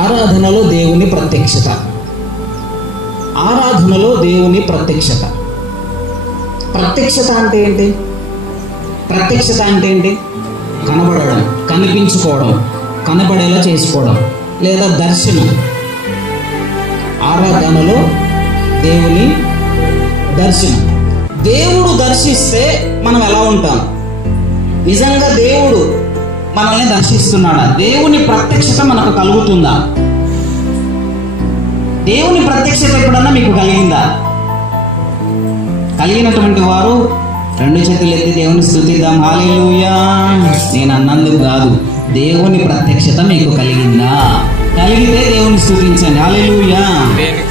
ఆరాధనలో దేవుని ప్రత్యక్షత. ఆరాధనలో దేవుని ప్రత్యక్షత. ప్రత్యక్షత అంటే ఏంటి? ప్రత్యక్షత అంటే ఏంటి? కనబడడం, కనిపించుకోవడం, కనబడేలా చేసుకోవడం లేదా దర్శనం. ఆరాధనలో దేవుని దర్శనం. దేవుడు దర్శిస్తే మనం ఎలా ఉంటాం? నిజంగా దేవుడు మనల్ని దర్శిస్తున్నాడా? దేవుని ప్రత్యక్షత మనకు కలుగుతుందా? దేవుని ప్రత్యక్షత ఎప్పుడన్నా మీకు కలిగిందా? కలిగినటువంటి వారు రెండు చేతులు ఎత్తి దేవుని స్తుతిద్దాం. హల్లెలూయా. నేను అన్నందుకు కాదు, దేవుని ప్రత్యక్షత మీకు కలిగిందా? కలిగితే దేవుని స్తుతించండి. హల్లెలూయా.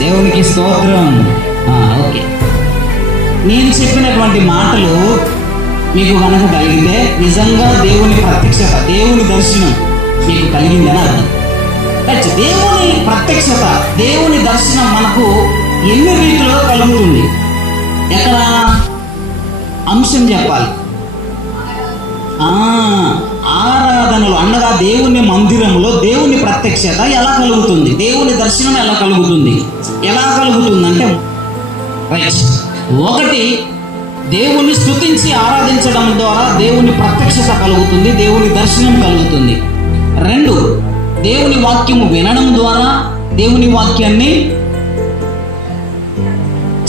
దేవునికి స్తోత్రం. ఓకే, నేను చెప్పినటువంటి మాటలు మీకు కనుక కలిగితే నిజంగా దేవుని ప్రత్యక్షత, దేవుని దర్శనం మీకు కలిగిందని అర్థం. దేవుని ప్రత్యక్షత, దేవుని దర్శనం మనకు ఎన్ని రీతిలో కలుగుతుంది? ఎక్కడ అంశం చెప్పాలి? ఆరాధనలు అనగా దేవుని మందిరంలో దేవుని ప్రత్యక్షత ఎలా కలుగుతుంది? దేవుని దర్శనం ఎలా కలుగుతుంది? ఎలా కలుగుతుందంటే ఒకటి, దేవుని స్తుతించి ఆరాధించడం ద్వారా దేవుని ప్రత్యక్షత కలుగుతుంది, దేవుని దర్శనం కలుగుతుంది. రెండు, దేవుని వాక్యము వినడం ద్వారా, దేవుని వాక్యాన్ని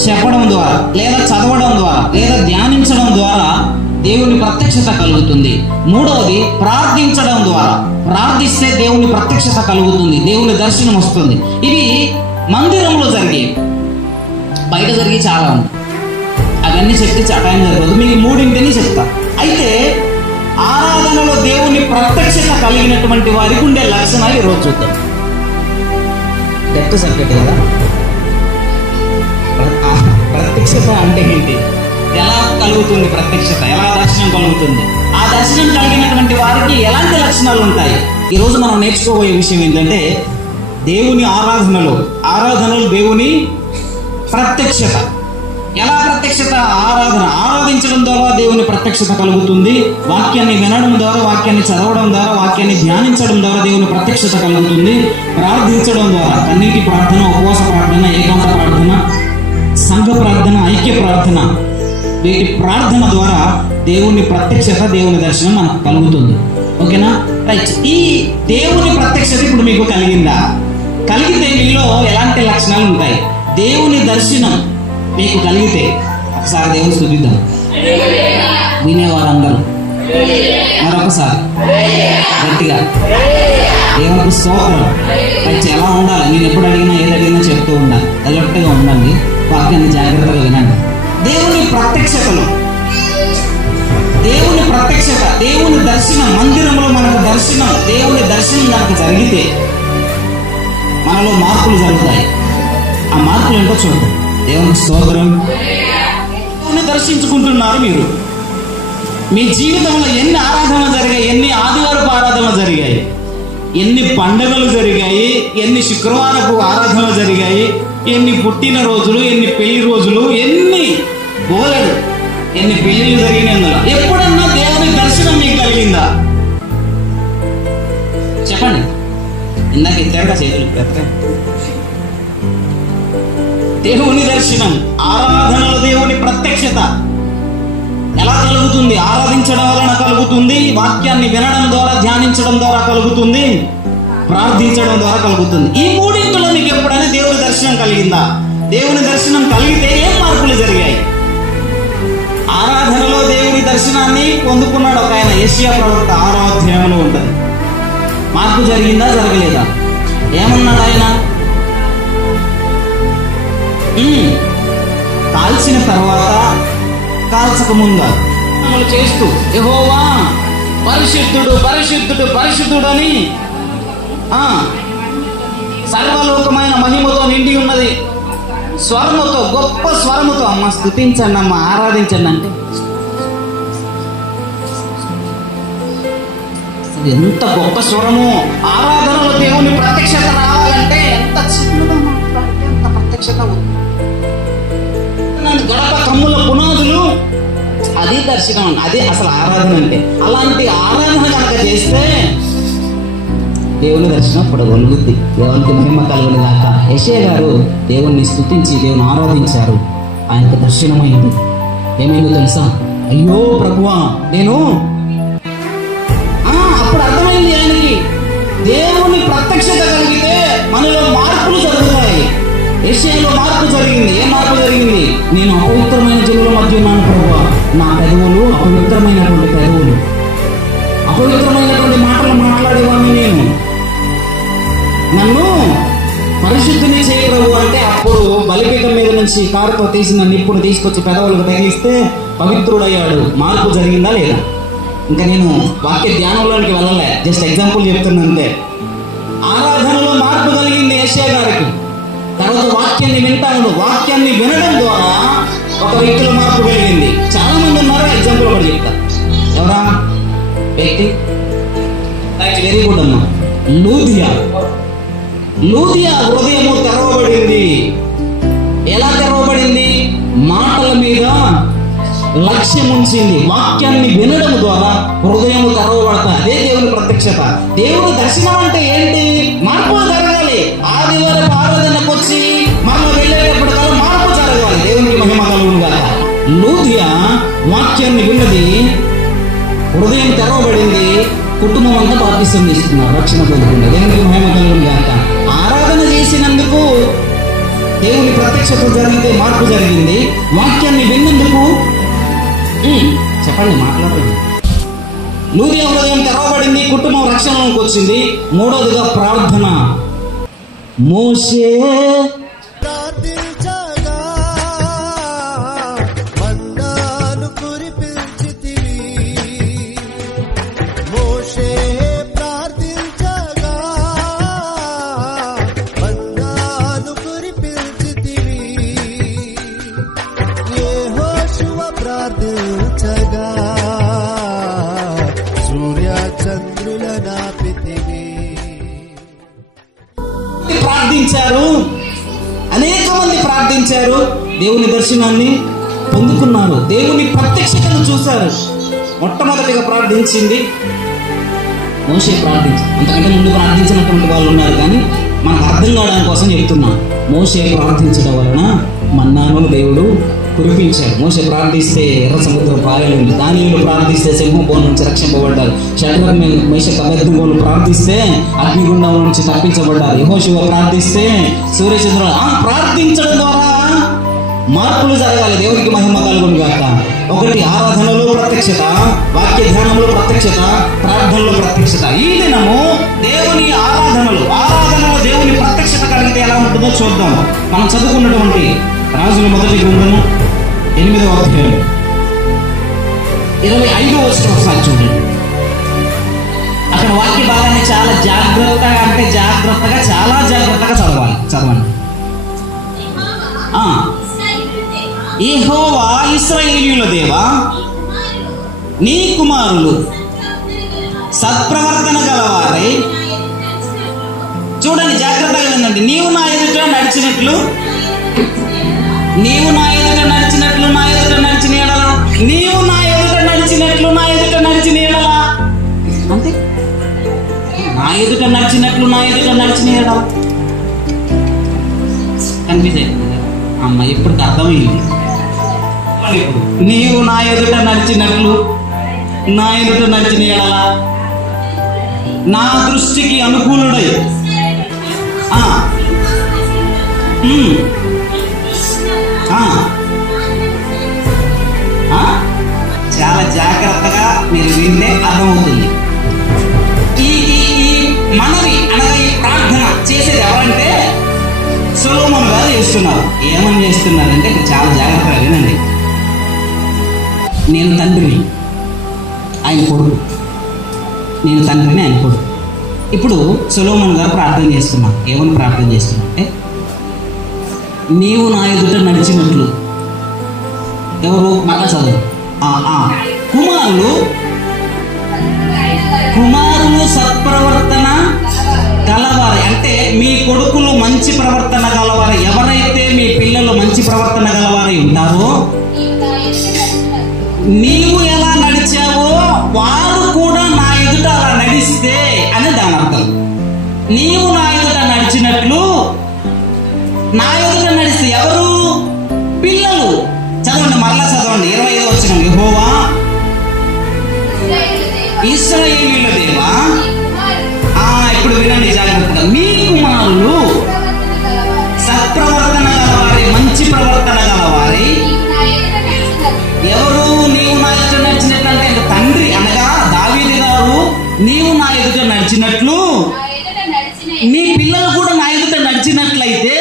చెప్పడం ద్వారా లేదా చదవడం ద్వారా లేదా ధ్యానించడం ద్వారా దేవుని ప్రత్యక్షత కలుగుతుంది. మూడవది, ప్రార్థించడం ద్వారా, ప్రార్థిస్తే దేవుని ప్రత్యక్షత కలుగుతుంది, దేవుని దర్శనం వస్తుంది. ఇవి మందిరంలో జరిగే, బయట జరిగి చాలా ఉంది. అవన్నీ చెప్తే టైం జరగదు, మీకు మూడింటిని చెప్తా. అయితే ఆరాధనలో దేవుని ప్రత్యక్షత కలిగినటువంటి వారికి ఉండే లక్షణాలు ఈరోజు చూద్దాం. డెప్త్ సబ్జెక్ట్ కదా. ప్రత్యక్షత అంటే ఏంటి? ఎలా కలుగుతుంది ప్రత్యక్షత? ఎలా దర్శనం కలుగుతుంది? ఆ దర్శనం కలిగినటువంటి వారికి ఎలాంటి లక్షణాలు ఉంటాయి? ఈరోజు మనం నేర్చుకోబోయే విషయం ఏంటంటే దేవుని ఆరాధనలో దేవుని ప్రత్యక్షత. ఎలా ప్రత్యక్షత? ఆరాధించడం ద్వారా దేవుని ప్రత్యక్షత కలుగుతుంది. వాక్యాన్ని వినడం ద్వారా, వాక్యాన్ని చదవడం ద్వారా, వాక్యాన్ని ధ్యానించడం ద్వారా దేవుని ప్రత్యక్షత కలుగుతుంది. ప్రార్థించడం ద్వారా, కన్నీటి ప్రార్థన, ఉపవాస ప్రార్థన, ఏకాంత ప్రార్థన, సంఘ ప్రార్థన, ఐక్య ప్రార్థన, వీటి ప్రార్థన ద్వారా దేవుని ప్రత్యక్షత, దేవుని దర్శనం మనకు కలుగుతుంది. ఓకేనా? రైట్. ఈ దేవుని ప్రత్యక్షత ఇప్పుడు మీకు కలిగిందా? కలిగితే మీలో ఎలాంటి లక్షణాలు ఉంటాయి? దేవుని దర్శనం మీకు కలిగితే ఒకసారి దేవుని స్తుతిద్దాం. వినేవారందరూ మరొకసారి గట్టిగా దేవునికి స్తోత్రం. ఎలా ఉండాలి? నేను ఎప్పుడు అడిగినా ఏది అడిగినా చెప్తూ ఉండాలి. అలర్ట్గా ఉండండి, వాక్యాన్ని జాగ్రత్తగా వినండి. దేవుని ప్రత్యక్షతలో, దేవుని ప్రత్యక్షత, దేవుని దర్శనం, మందిరంలో మనకు దర్శనం, దేవుని దర్శనం కనుక జరిగితే మనలో మార్పులు జరుగుతాయి. ఆ మార్పులు ఏంటో చూడండి. దేవునికి స్తోత్రం. దర్శించుకుంటున్నారు మీరు. మీ జీవితంలో ఎన్ని ఆరాధనలు జరిగాయి? ఎన్ని ఆదివారపు ఆరాధనలు జరిగాయి? ఎన్ని పండుగలు జరిగాయి? ఎన్ని శుక్రవారపు ఆరాధనలు జరిగాయి? ఎన్ని పుట్టిన రోజులు, ఎన్ని పెళ్లి రోజులు, ఎన్ని బోలెడు, ఎన్ని పెళ్లిళ్ళు జరిగినందులో ఎప్పుడన్నా దేవుని దర్శనం మీకు కలిగిందా? చెప్పండి. ఇందాక ఇద్దరుగా చేతులు పెద్ద. దేవుని దర్శనం, ఆరాధనలో దేవుని ప్రత్యక్షత ఎలా కలుగుతుంది? ఆరాధించడం వలన కలుగుతుంది, వాక్యాన్ని వినడం ద్వారా, ధ్యానించడం ద్వారా కలుగుతుంది, ప్రార్థించడం ద్వారా కలుగుతుంది. ఈ మూడింటిలో మీకు ఎప్పుడైనా దేవుని దర్శనం కలిగిందా? దేవుని దర్శనం కలిగితే ఏం మార్పులు జరిగాయి? ఆరాధనలో దేవుని దర్శనాన్ని పొందుకున్నాడు ఒక ఆయన, యెషయా ప్రవక్త 6వ అధ్యాయంలో ఉంటుంది. మార్పు జరిగిందా? జరగలేదా? ఏమన్నాడు ఆయన? కాల్చిన తర్వాత, కాల్చక ముందు చేస్తూ యెహోవా పరిశుద్ధుడు, పరిశుద్ధుడు, పరిశుద్ధుడు అని సర్వలోకమైన మహిమతో నిండి ఉన్నది. స్వరముతో, గొప్ప స్వరముతో అమ్మ స్తుతించండి, అమ్మ ఆరాధించండి అంటే ఎంత గొప్ప స్వరము! ఆరాధనలో దేవుని ప్రత్యక్షత రావాలంటే ఎంత చిన్నగా మాట్లాడితే ఎంత ప్రత్యక్షత ఉంది. గడప కమ్ముల పునాదులు, అది దర్శనం, అది అసలు ఆరాధన అంటే. అలాంటి ఆరాధన కనుక చేస్తే దేవుని దర్శనం పొడగొలుగుద్ది. దేవునికి మహిమ కలుగును గాక. యెషయా గారు దేవుణ్ణి స్తుతించి దేవుని ఆరాధించారు. ఆయనకు దర్శనమైంది. ఏమైందో తెలుసా? అయ్యో ప్రభువా, నేను అప్పుడు అర్థమైంది ఆయనకి, దేవుని ప్రత్యక్షత కలిగితే మనలో మార్పులు జరుగుతాయి. యెషయాలో మార్పు జరిగింది. ఏం మార్పు జరిగింది? నేను అపవిత్రమైన జనుల మధ్య ఉన్నాను ప్రభువా, నా పెదవులు అపవిత్రమైనటువంటి పెదవులు, అపవిత్రమైనటువంటి మాటలు మాట్లాడేవాడిని నేను, నన్ను పరిశుద్ధిని చేయ ప్రభు అంటే అప్పుడు బలిపీఠం మీద నుంచి కారుతో తీసిన నిప్పును తీసుకొచ్చి పెదవులకు తగిలిస్తే పవిత్రుడయ్యాడు. మార్పు జరిగిందా లేదా? ఇంకా నేను వాక్య ధ్యానంలోనికి వెళ్ళలే, జస్ట్ ఎగ్జాంపుల్ చెప్తున్నా అంతే. ఆరాధనలో మార్పు కలిగింది యెషయా గారికి. తర్వాత వాక్యాన్ని వింటాను, వాక్యాన్ని వినడం ద్వారా ఒక వ్యక్తిలో మార్పు కలిగింది. చాలా మంది ఉన్నారు, ఎగ్జాంపుల్ కూడా చెప్తా. ఎవరా వ్యక్తి? వెరీ గుడ్ అమ్మా. లూదియా హృదయము తెరవబడింది. ఎలా తెరవబడింది? మాటల మీద లక్ష్యం ఉంచింది. వాక్యాన్ని వినడం ద్వారా హృదయము తెరవబడతా. అదే దేవుని ప్రత్యక్షత. దేవుని దర్శనం అంటే ఏంటి? మార్పులు జరగాలి. ఆదివారం ఆరాధనకు వచ్చి మనం వెళ్ళేటప్పుడు కదా మార్పు జరగాలి. దేవునికి మహిమ కలుగును గాక. లూదియా వాక్యాన్ని విన్నది, హృదయం తెరవబడింది, కుటుంబం అంతా బాప్తిసం తీసుకున్నారు, రక్షణ పొందుకున్నారు. దేవునికి మహిమ కలుగును గాక. ఆరాధన చేసినందుకు దేవుని ప్రత్యక్షత జరిగితే మార్పు జరిగింది. వాక్యాన్ని విన్నందుకు చెప్పండి, మాట్లాడండి. లూదియా హృదయం తెరవబడింది, కుటుంబం రక్షణలోకి వచ్చింది. మూడవదిగా ప్రార్థన. మోషే ప్రార్థించారు. అనేక మంది ప్రార్థించారు, దేవుని దర్శనాన్ని పొందుకున్నారు, దేవుని ప్రత్యక్షతను చూశారు. మొట్టమొదటిగా ప్రార్థించింది మోషే. అంతకంటే ముందు ప్రార్థించినటువంటి వాళ్ళు ఉన్నారు, కానీ మనకు అర్థం కావడం కోసం చెప్తున్నాం. మోషే ప్రార్థించడం వలన మన్నాను దేవుడు కురిపించాడు. మోషే ప్రార్థిస్తే ఎర్ర సముద్రం పాయలుంది. దానియేలు ప్రార్థిస్తే సింహం నుంచి రక్షింపబడ్డారు. షడ్రక్ మేషక్ అబేద్నెగోలు ప్రార్థిస్తే అగ్నిగుండం నుంచి తప్పించబడ్డారు. యెహోషువ ప్రార్థిస్తే సూర్యచంద్రులు. ప్రార్థించడం ద్వారా మార్పులు జరగాలి. దేవునికి మహిమ కలుగును గాక. ఒకటి ఆరాధనలో ప్రత్యక్షత, వాక్య ధ్యానంలో ప్రత్యక్షత, ప్రార్థనలో ప్రత్యక్షత. ఈ దినము దేవుని ఆరాధనలో దేవుని ప్రత్యక్షత కలిగితే ఎలా ఉంటుందో చూద్దాం. మనం చదువుకున్నటువంటి రాజుల మొదటి గ్రంథము 8వ అధ్యాయం 25వ వచనం ఒకసారి చూడండి. అక్కడ వాక్య భాగాన్ని చాలా జాగ్రత్తగా చదవండి. యెహోవా ఇశ్రాయేలీయుల దేవా, నీ కుమారులు సత్ప్రవర్తన గలవారై, చూడండి జాగ్రత్తగా వినండి. నీవు నా ఎదుట నడిచినట్లు నా ఎదుట నడిచిన ఎడల, నీవు నా ఎదుట నడిచిన ఎడల, అంతే. నా ఎదుట నడిచిన ఎడల కన్ఫ్యూజ్ అయింది అమ్మ. ఇప్పటికి అర్థమైంది. నీవు నా ఎదుట నడిచిన ఎడల, నా దృష్టికి అనుకూలుడై చాలా జాగ్రత్తగా మీరు వింటే అర్థమవుతుంది. ఈ మనవి అనగా ఈ ప్రార్థన చేసేది ఎవరంటే సొలొమోను గారు చేస్తున్నారు. ఏమని చేస్తున్నారంటే ఇక్కడ చాలా జాగ్రత్తగా వినండి. నేను తండ్రిని, ఆయన కొడుకు. ఇప్పుడు సొలొమోను గారు ప్రార్థన చేస్తున్నా. ఏమని ప్రార్థన చేస్తున్నా అంటే, నీవు నా ఎదుట నడిచినట్లు. ఎవరు? మళ్ళా చదువు. కుమారులు సత్ప్రవర్తన గలవారు. అంటే మీ కొడుకులు మంచి ప్రవర్తన గలవారు. ఎవరైతే మీ పిల్లలు మంచి ప్రవర్తన గలవారై ఉంటారో, నీవు ఎలా నడిచావో వారు కూడా నా ఎదుట అలా నడిస్తే అని దాని అర్థం. నీవు నా ఎదుట నడిచినట్లు, నా ఎదుట నడిస్తే ఎవరు? పిల్లలు. చదవండి, మరలా చదవండి. 25వ వచనం. యెహోవా ఇశ్రాయేలీయుల దేవా, ఇప్పుడు వినండి జాగ్రత్తగా. మీ కుమారులు సత్ప్రవర్తన గలవారి, మంచి ప్రవర్తన గలవారి. ఎవరు? నీవు నా ఎదుట నడిచినట్లంటే తండ్రి అనగా దావీదు గారు నీవు నా ఎదుట నడిచినట్లు నీ పిల్లలు కూడా నా ఎదుట నడిచినట్లయితే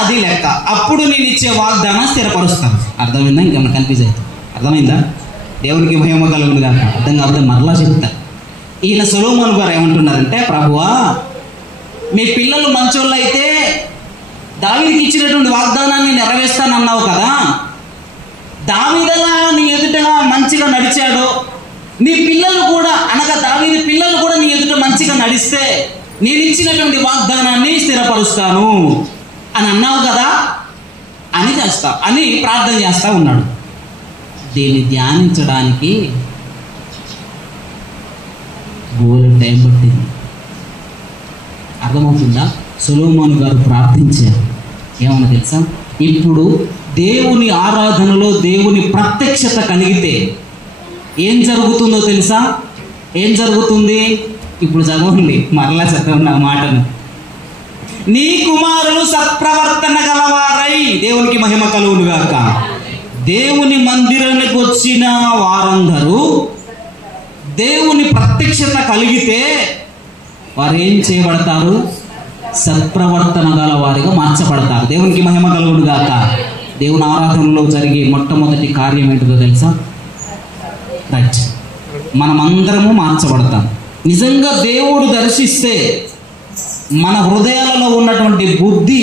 అది లెక్క. అప్పుడు నేను ఇచ్చే వాగ్దానం స్థిరపరుస్తాను. అర్థమైందా? ఇంకేమన్నా కన్ఫ్యూజ్ అవుతుంది? అర్థమైందా? దేవునికి మహిమ కలుగును గాక. అర్థం కాకపోతే మరలా చెప్తా. ఈయన సొలొమోను గారు ఏమంటున్నారంటే, ప్రభువా మీ పిల్లలు మంచోళ్ళు అయితే దావీదుకి ఇచ్చినటువంటి వాగ్దానాన్ని నెరవేర్స్తానన్నావు కదా, దావీదలా నీ ఎదుట మంచిగా నడిచాడు, నీ పిల్లలు కూడా అనగా దావీదు పిల్లలు కూడా నీ ఎదుట మంచిగా నడిస్తే నేను ఇచ్చినటువంటి వాగ్దానాన్ని స్థిరపరుస్తాను అని అన్నావు కదా అని చేస్తా అని ప్రార్థన చేస్తా ఉన్నాడు. దీన్ని ధ్యానించడానికి బోలెడు టైం పట్టింది. అర్థమవుతుందా? సొలొమోను గారు ప్రార్థించారు. ఏమన్నా తెలుసా? ఇప్పుడు దేవుని ఆరాధనలో దేవుని ప్రత్యక్షత కలిగితే ఏం జరుగుతుందో తెలుసా? ఏం జరుగుతుంది? ఇప్పుడు చదవండి, మరలా చదవండి ఆ మాటను. నీ కుమారులు సత్ప్రవర్తన గలవారై, దేవునికి మహిమ కలుగును గాక. దేవుని మందిరానికి వచ్చిన వారందరూ దేవుని ప్రత్యక్షత కలిగితే వారు ఏం చేయబడతారు? సత్ప్రవర్తన గల వారిగా మార్చబడతారు. దేవునికి మహిమ కలుగును గాక. దేవుని ఆరాధనలో జరిగే మొట్టమొదటి కార్యం ఏంటిదో తెలుసా? రైట్, మనమందరము మార్చబడతాం. నిజంగా దేవుడు దర్శిస్తే మన హృదయాలలో ఉన్నటువంటి బుద్ధి,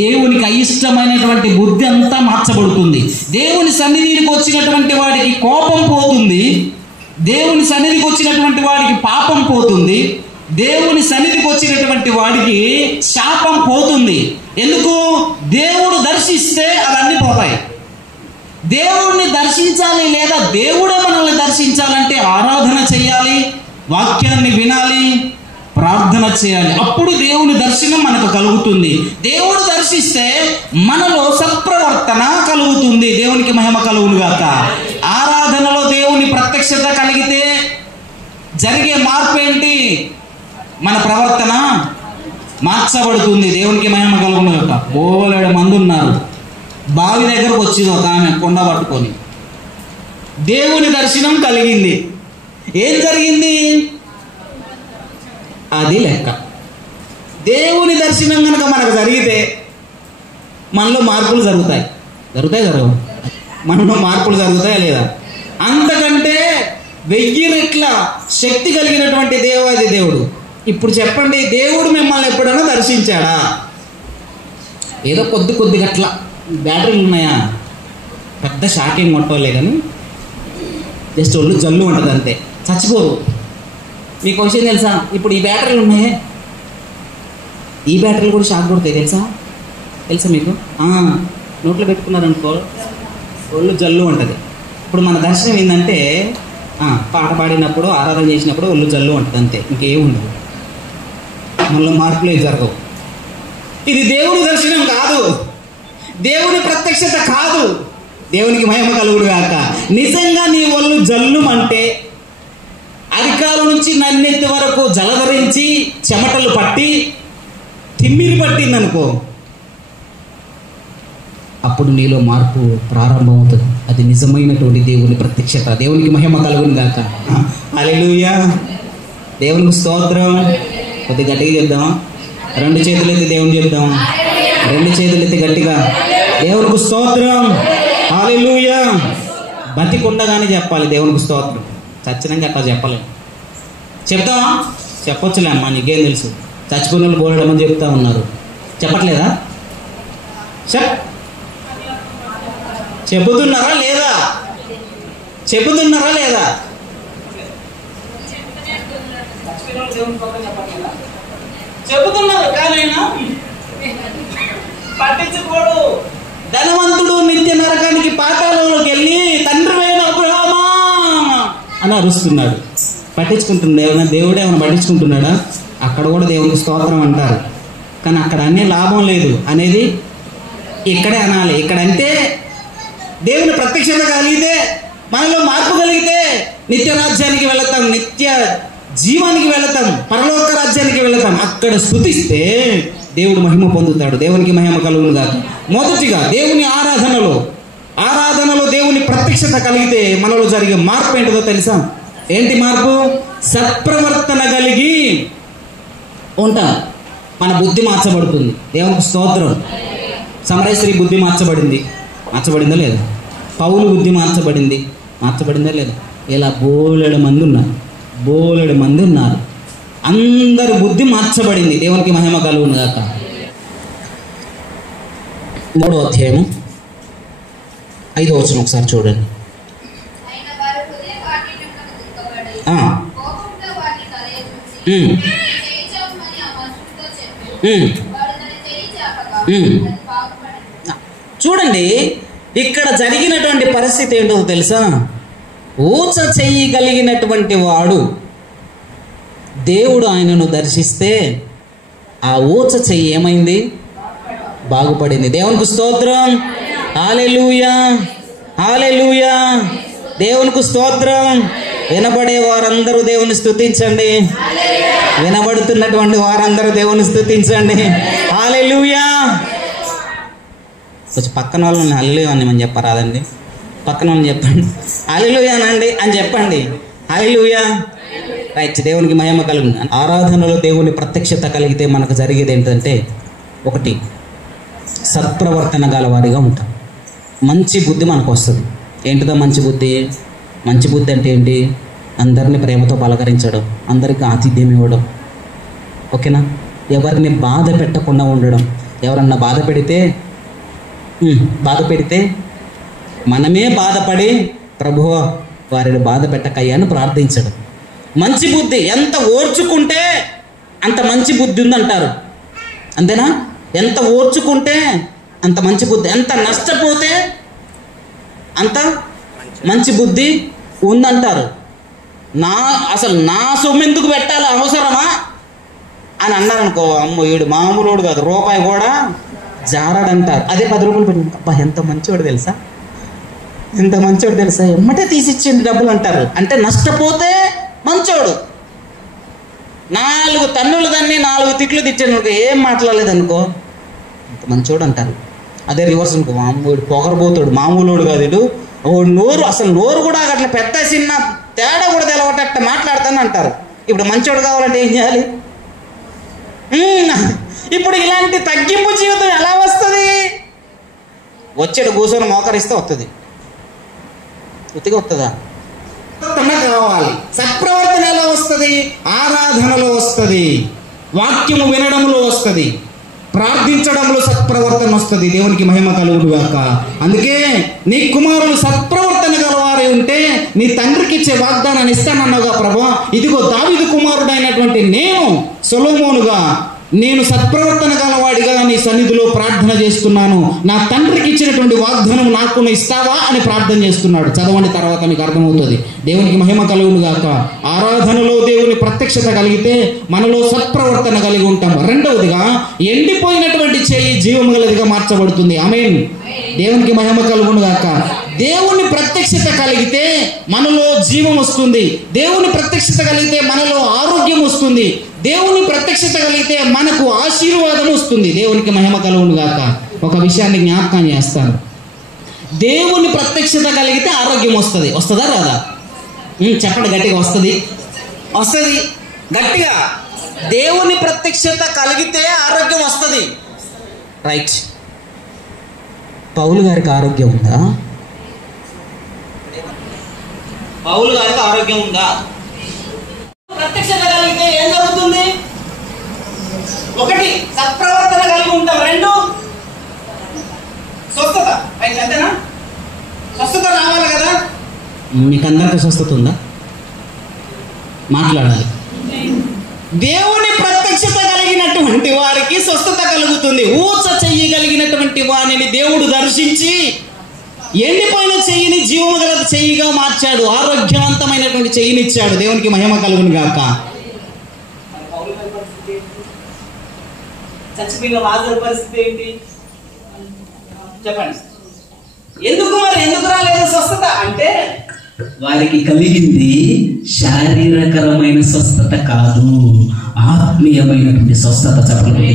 దేవునికి అయిష్టమైనటువంటి బుద్ధి అంతా మార్చబడుతుంది. దేవుని సన్నిధికి వచ్చినటువంటి వాడికి కోపం పోతుంది, దేవుని సన్నిధికి వచ్చినటువంటి వాడికి పాపం పోతుంది, దేవుని సన్నిధికి వచ్చినటువంటి వాడికి శాపం పోతుంది. ఎందుకు? దేవుడు దర్శిస్తే అవన్నీ పోతాయి. దేవుడిని దర్శించాలి లేదా దేవుడే మనల్ని దర్శించాలంటే ఆరాధన చేయాలి, వాక్యాన్ని వినాలి, ప్రార్థన చేయాలి. అప్పుడు దేవుని దర్శనం మనకు కలుగుతుంది. దేవుడు దర్శిస్తే మనలో సత్ప్రవర్తన కలుగుతుంది. దేవునికి మహిమ కలుగును గాక. ఆరాధనలో దేవుని ప్రత్యక్షత కలిగితే జరిగే మార్పు ఏంటి? మన ప్రవర్తన మార్చబడుతుంది. దేవునికి మహిమ కలుగును గాక. బోలెడు మంది ఉన్నారు. బావి దగ్గరకు వచ్చింది ఒక ఆమె కొండ పట్టుకొని. దేవుని దర్శనం కలిగింది. ఏం జరిగింది? అది లెక్క. దేవుని దర్శనం కనుక మనకు జరిగితే మనలో మార్పులు జరుగుతాయి. జరగవు? మనలో మార్పులు జరుగుతాయా లేదా? అంతకంటే 1000 రెట్ల శక్తి కలిగినటువంటి దేవాది దేవుడు. ఇప్పుడు చెప్పండి, దేవుడు మిమ్మల్ని ఎప్పుడైనా దర్శించాడా? ఏదో కొద్ది గట్ల బ్యాటరీలు ఉన్నాయా? పెద్ద షాకింగ్ కొట్టలే కానీ జస్ట్ ఒళ్ళు జల్లు ఉంటుంది అంతే, చచ్చిపోరు. మీకు విషయం తెలుసా? ఇప్పుడు ఈ బ్యాటరీలు ఉన్నాయే, ఈ బ్యాటరీలు కూడా షాక్ కొడతాయి. తెలుసా మీకు? నోట్లో పెట్టుకున్నారనుకో ఒళ్ళు జల్లు ఉంటుంది. ఇప్పుడు మన దర్శనం ఏంటంటే పాట పాడినప్పుడు, ఆరాధన చేసినప్పుడు ఒళ్ళు జల్లు ఉంటుంది అంతే, ఇంకేం ఉండదు. మనలో మార్పులు జరగవు. ఇది దేవుని దర్శనం కాదు, దేవుని ప్రత్యక్షత కాదు. దేవునికి మహిమ కలుగును గాక. నిజంగా నీ ఒళ్ళు జల్లుమంటే అరికాల నుంచి నన్నెత్తి వరకు జలధరించి చెమటలు పట్టి తిమ్మిరి పట్టిందనుకో, అప్పుడు నీలో మార్పు ప్రారంభమవుతుంది. అది నిజమైనటువంటి దేవుని ప్రత్యక్షత. దేవునికి మహిమ కలుగును గాక. హల్లెలూయా. దేవునికి స్తోత్రం. కొద్ది గట్టిగా చెప్దాం. 2 చేతులు ఎత్తి దేవుని చెప్దాం. 2 చేతులు ఎత్తి గట్టిగా దేవునికి స్తోత్రం. హల్లెలూయా. బతికుండగానే చెప్పాలి దేవునికి స్తోత్రం. చచ్చినాక అట్లా చెప్పలేము. చెప్తావా? చెప్పొచ్చులే అమ్మా, నీకేం తెలుసు. చచ్చిపోయిన వాళ్ళు బోలెడమని చెప్తా ఉన్నారు. చెప్పట్లేదా? చెబుతున్నారా లేదా? చెబుతున్నారా లేదా? చెబుతున్నారు కానీ పట్టించుకోడు. ధనవంతుడు నిత్య నరకానికి పాతాళంలోకి వెళ్ళి తండ్రి అయిన అబ్రహామా అని అరుస్తున్నాడు. పట్టించుకుంటుండే ఏమైనా దేవుడు ఏమైనా పట్టించుకుంటున్నాడా? అక్కడ కూడా దేవునికి స్తోత్రం అంటారు, కానీ అక్కడ అనే లాభం లేదు అనేది ఇక్కడే అనాలి. ఇక్కడ అంటే దేవుని ప్రత్యక్షత కలిగితే, మనలో మార్పు కలిగితే నిత్య రాజ్యానికి వెళతాం, నిత్య జీవానికి వెళతాం, పరలోక రాజ్యానికి వెళతాం. అక్కడ స్తుతిస్తే దేవుడు మహిమ పొందుతాడు. దేవునికి మహిమ కలుగును గాక. మొదటిగా దేవుని ఆరాధనలో దేవుని ప్రత్యక్షత కలిగితే మనలో జరిగే మార్పు ఏంటిదో తెలుసా? ఏంటి మార్పు? సత్ప్రవర్తన కలిగి ఉంటాం. మన బుద్ధి మార్చబడుతుంది. దేవునికి స్తోత్రం. సమరేశ్వరి బుద్ధి మార్చబడిందా లేదా? పౌలు బుద్ధి మార్చబడిందా లేదా? ఇలా బోలెడు మంది ఉన్నారు. అందరి బుద్ధి మార్చబడింది. దేవునికి మహిమ కలుగును గాక. 3వ అధ్యాయము 5వ వచనం ఒకసారి చూడండి. చూడండి, ఇక్కడ జరిగినటువంటి పరిస్థితి ఏంటో తెలుసా? ఊచ చెయ్యగలిగినటువంటి వాడు దేవుడు ఆయనను దర్శిస్తే ఆ ఊచ చెయ్యి ఏమైంది? బాగుపడింది. దేవునికి స్తోత్రం. హల్లెలూయా, హల్లెలూయా. దేవునికి స్తోత్రం. వినబడే వారందరూ దేవుని స్తుతించండి. వినబడుతున్నటువంటి వారందరూ దేవుని స్తుతించండి. హల్లెలూయా. కొంచెం పక్కన వాళ్ళని హల్లెలూయా అని మనం చెప్పరాదండి. పక్కన వాళ్ళని చెప్పండి, హల్లెలూయా అనండి అని చెప్పండి. హల్లెలూయా. రైట్. దేవునికి మహిమ కలుగును. ఆరాధనలో దేవుని ప్రత్యక్షత కలిగితే మనకు జరిగేది ఏంటంటే, 1 సత్ప్రవర్తన గలవారిగా ఉంటాం. మంచి బుద్ధి మనకు వస్తుంది. ఏంటిదో మంచి బుద్ధి? మంచి బుద్ధి అంటే ఏంటి? అందరినీ ప్రేమతో పలకరించడం, అందరికీ ఆతిథ్యం ఇవ్వడం, ఓకేనా? ఎవరిని బాధ పెట్టకుండా ఉండడం. ఎవరన్నా బాధ పెడితే మనమే బాధపడి ప్రభువా వారిని బాధ పెట్టకయ్యా అని ప్రార్థించడం. మంచి బుద్ధి. ఎంత ఓర్చుకుంటే అంత మంచి బుద్ధి ఉందంటారు. అంతేనా? ఎంత ఓర్చుకుంటే అంత మంచి బుద్ధి, ఎంత నష్టపోతే అంత మంచి బుద్ధి ఉందంటారు. అసలు నా సొమ్ము ఎందుకు పెట్టాలి, అవసరమా అని అన్నారనుకో, అమ్మో వీడు మామూలుడు కాదు, రూపాయి కూడా జారడంటారు. అదే 10 రూపాయలు పెట్టింది, అబ్బా ఎంత మంచివాడు తెలుసా, ఎమ్మటే తీసిచ్చింది డబ్బులు అంటారు. అంటే నష్టపోతే మంచోడు. 4 తన్నులు తన్ని 4 తిట్లు తిట్టాను ఏం మాట్లాడలేదు అనుకో, అంత మంచోడు అంటారు. అదే రివర్స్ అనుకో, మామూలు పొగరబోతాడు, మామూలుడు కాదు వీడు, నోరు కూడా అట్లా పెద్ద చిన్న తేడా కూడా తెలవటట్ట మాట్లాడతాను అంటారు. ఇప్పుడు మంచోడు కావాలంటే ఏం చేయాలి? ఇప్పుడు ఇలాంటి తగ్గింపు జీవితం ఎలా వస్తుంది? వచ్చేడు కూర్చొని మోకరిస్తే వస్తుంది, ఉత్తిగా వస్తుందా? కావాలి. సత్ప్రవర్తన ఎలా వస్తుంది? ఆరాధనలో వస్తుంది, వాక్యము వినడంలో వస్తుంది, ప్రార్థించడంలో సత్ప్రవర్తన వస్తుంది. దేవునికి మహిమ కలుగును గాక. అందుకే నీ కుమారులు సత్ప్రవర్తన గలవారే ఉంటే నీ తండ్రికి ఇచ్చే వాగ్దానాన్ని ఇస్తానన్నావుగా ప్రభువా. ఇదిగో దావీదు కుమారుడైనటువంటి నేను సొలొమోనుగా నేను సత్ప్రవర్తన గలవాడిగా నీ సన్నిధిలో ప్రార్థన చేస్తున్నాను, నా తండ్రికి ఇచ్చినటువంటి వాగ్దానం నాకు ఇస్తావా అని ప్రార్థన చేస్తున్నాడు. చదవండి, తర్వాత మీకు అర్థమవుతుంది. దేవునికి మహిమ కలుగును గాక. ఆరాధనలో దేవుని ప్రత్యక్షత కలిగితే మనలో సత్ప్రవర్తన కలిగి ఉంటాం. రెండవదిగా ఎండిపోయినటువంటి చేయి జీవము గలదిగా మార్చబడుతుంది. ఆమేన్. దేవునికి మహిమ కలుగును గాక. దేవుని ప్రత్యక్షత కలిగితే మనలో జీవం వస్తుంది. దేవుని ప్రత్యక్షత కలిగితే మనలో ఆరోగ్యం వస్తుంది. దేవుని ప్రత్యక్షత కలిగితే మనకు ఆశీర్వాదం వస్తుంది. దేవునికి మహిమ కలుగును గాక. ఒక విషయాన్ని జ్ఞాపకం చేస్తాను. దేవుని ప్రత్యక్షత కలిగితే ఆరోగ్యం వస్తుంది. వస్తుందా రాదా? చెప్పండి గట్టిగా. వస్తుంది గట్టిగా. దేవుని ప్రత్యక్షత కలిగితే ఆరోగ్యం వస్తుంది. రైట్. పౌలు గారికి ఆరోగ్యం ఉందా? పౌలు గారికి ఆరోగ్యం ఉందా? ప్రత్యక్షత కలిగితే ఏం జరుగుతుంది? 1 సత్ప్రవర్తన కలిగి ఉంటాం. 2 స్వస్థత. అంతేనా? స్వస్థత రావాలి కదా. మీకు అందరికీ స్వస్థత ఉందా? మాట్లాడాలి. దేవుని ప్రత్యక్షత కలిగినటువంటి వారికి స్వస్థత కలుగుతుంది. ఊచ చెయ్యగలిగినటువంటి వారిని దేవుడు దర్శించి ఎండిపోయిన చెయ్యిని జీవము గల చెయ్యిగా మార్చాడు, ఆరోగ్యవంతమైనటువంటి చెయ్యినిచ్చాడు. దేవునికి మహిమ కలుగును గాక. చచ్చిపోయిన లాజరు పరిస్థితి ఏంటి చెప్పండి? ఎందుకు రాలేదు స్వస్థత అంటే వారికి కలిగింది శారీరకరమైన స్వస్థత కాదు, ఆత్మీయమైనటువంటి స్వస్థత. చెప్పండి.